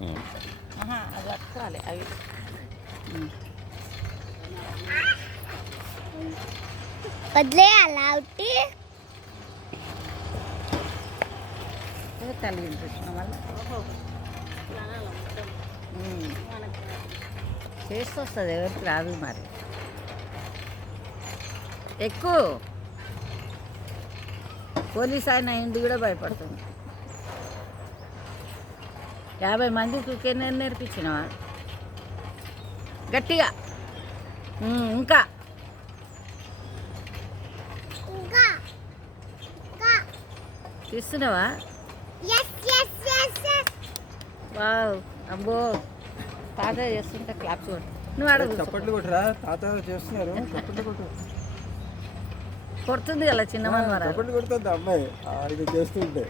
అది పట్టుకోవాలి అవి వదిలేయాలా ఉట్టి కలిగి కృష్ణ వల్ల చేస్తూ వస్తుంది ఎవరికి రాదు మరి ఎక్కువ పోలీస్ ఆయన ఇంటి కూడా భయపడుతుంది 50 మందికి కుక్కే నేర్పించినవా గట్టిగా ఇంకా తీస్తున్నావా వావ్ అబ్బో తాత చేస్తుంటే క్లాప్స్ కొట్టు నువ్వు అడుగు చప్పట్లు కొట్టురా తాత చేస్తున్నారు చప్పట్లు కొట్టు కొడుతుంది కదా చిన్నమని మరి చప్పట్లు కొడుతుంది అమ్మాయి ఆడికి చేస్తుంటే